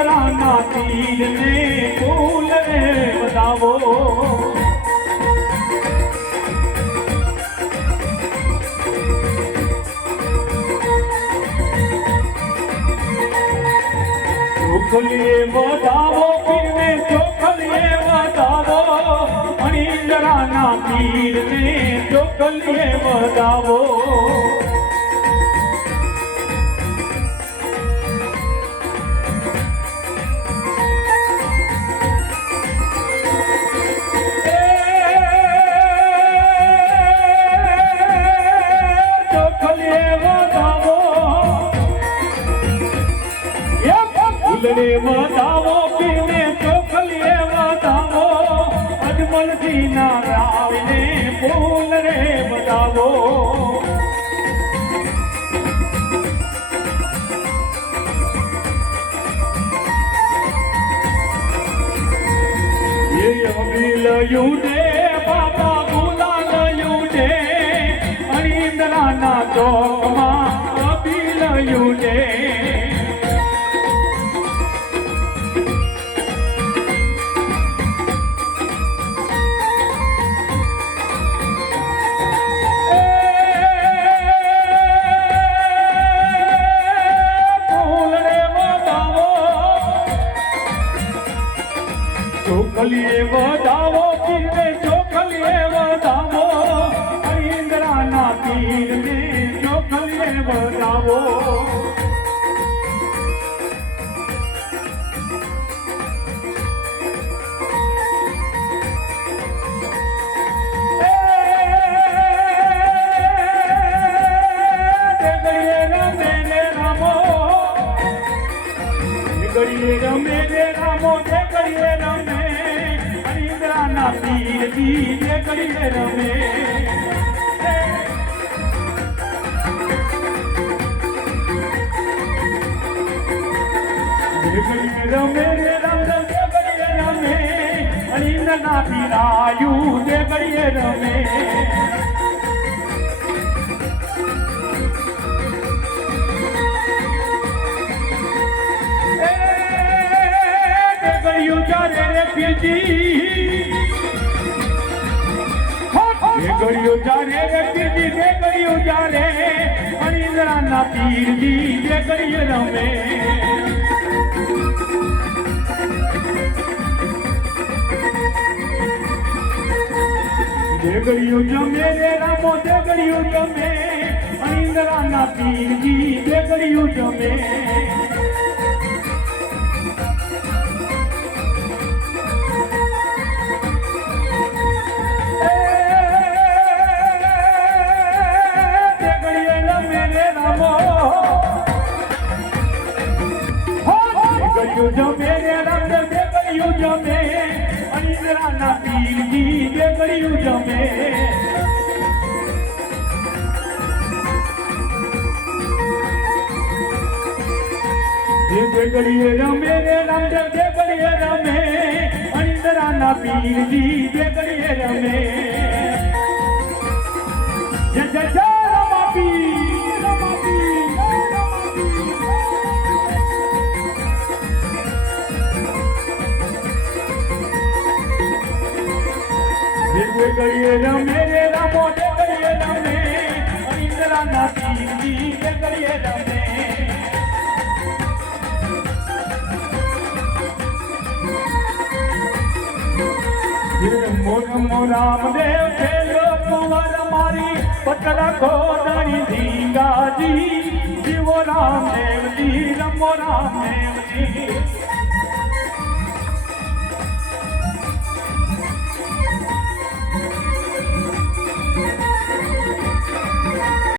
જગરાના પીરને ફૂલ રે વધાવો ચોખલીએ વધાવો પીરને ચોખલીએ વધાવો અણી જરાના પીરને ચોખલીએ વધાવો ફૂલને વધાવો પીને ચોખલીએ વધાવો. અજમલજી ના રાવને ફૂલ રે વધાવો ને બાબા ગુલાલયું ને અણીંદરાના ચોકમાં અબીલયું ને. ચોખલીએ વધાવો પીરને ચોખલીએ વધાવો હરિન્દ્રાના પીરને ચોખલીએ વધાવો ગળીએ રમે રે રામો. જે કરીએ રમે. હરિદ્રાના પીર જે ગળીએ રમે. રમે રામ રમે હરિદ્રના પીરાયું જે ગળીએ રમે. ગળિયું ચારે પીરજી જે ગળિયું ચારે અનિંદ્રાના પીરજી જે ગળિયે રમે. જે ગળિયું જમે રે રામો જે ગળિયું જમે અનિંદ્રાના પીરજી જે ગળિયું જમે. જમે અનિજરાના પીરજી બેગડ્યું જમે બેગડીએ રમે રે રામદેવ બેગડીએ રમે અનિંદરાના પીરજી જે ગળીએ રમે જય જય ગળીએ રમે રે, રામો જે ગળીએ રમે. અનિંદરાના પીરજી જે ગળીએ રમે. નમો રામદેવ છે કુંવર મારી પકડા ખોદણી ધીંગાજી. જીવો રામદેવજી રમો રામદેવજી